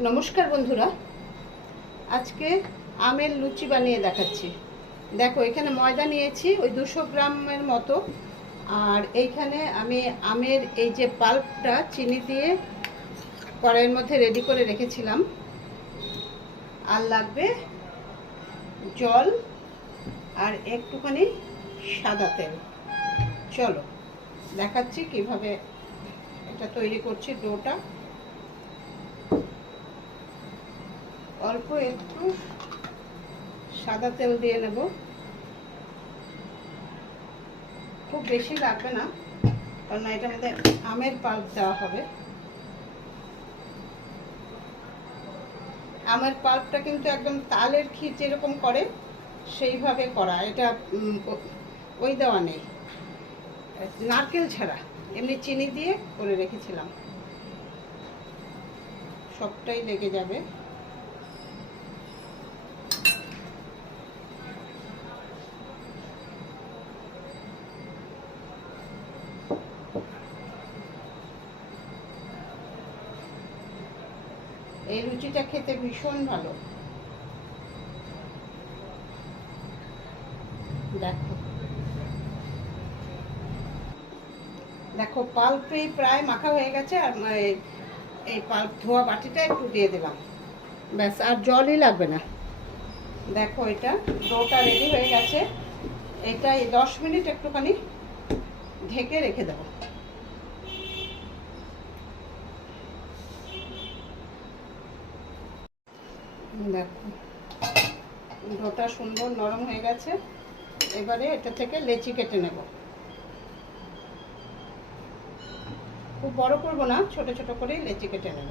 নমস্কার বন্ধুরা, আজকে আমের লুচি বানিয়ে দেখাচ্ছি। দেখো, এখানে ময়দা নিয়েছি ওই 200 গ্রামের মতো। আর এইখানে আমি আমের এই যে পাল্পটা চিনি দিয়ে কড়াইয়ের মধ্যে রেডি করে রেখেছিলাম। আর লাগবে জল আর একটুখানি সাদা তেল। চলো দেখাচ্ছি কিভাবে এটা তৈরি করছি। ডোটা অল্প একটু সাদা তেল দিয়ে নেব, খুব বেশি লাগবে না, কারণ এটার মধ্যে আমের পাল্প দেওয়া হবে। আমের পাল্পটা কিন্তু একদম তালের ক্ষীর যেরকম করে সেইভাবে করা, এটা ওই দেওয়া নেই, নারকেল ছাড়া এমনি চিনি দিয়ে করে রেখেছিলাম। সবটাই লেগে যাবে। এই লুচিটা খেতে ভীষণ ভালো। দেখো দেখো পাল্পে প্রায় মাখা হয়ে গেছে। আর এই পাল্প ধোয়া বাটিটা একটু দিয়ে দিলাম, ব্যাস, আর জলই লাগবে না। দেখো এটা ডোটা রেডি হয়ে গেছে। এটা 10 মিনিট একটুখানি ঢেকে রেখে দেবো। দেখো ডোটা সুন্দর নরম হয়ে গেছে। এবারে এটা থেকে লেচি কেটে নেব। খুব বড় করব না, ছোট ছোট করেই লেচি কেটে নেব।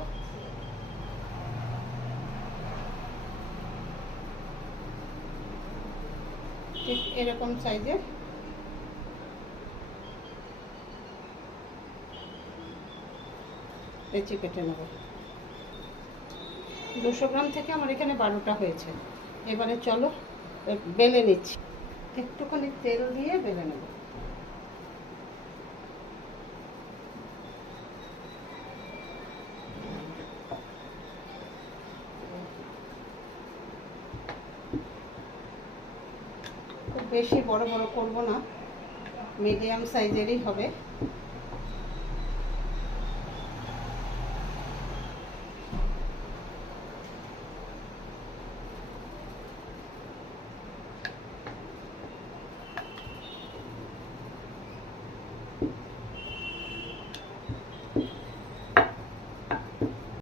ঠিক এরকম সাইজে লেচি কেটে নেব। 200 গ্রাম থেকে আমার এখানে 12টা হয়েছে। এবারে চলো বেলে নিচ্ছি। একটুখানি তেল দিয়ে বেলে নেব। খুব বেশি বড় বড় করব না, মিডিয়াম সাইজেরই হবে।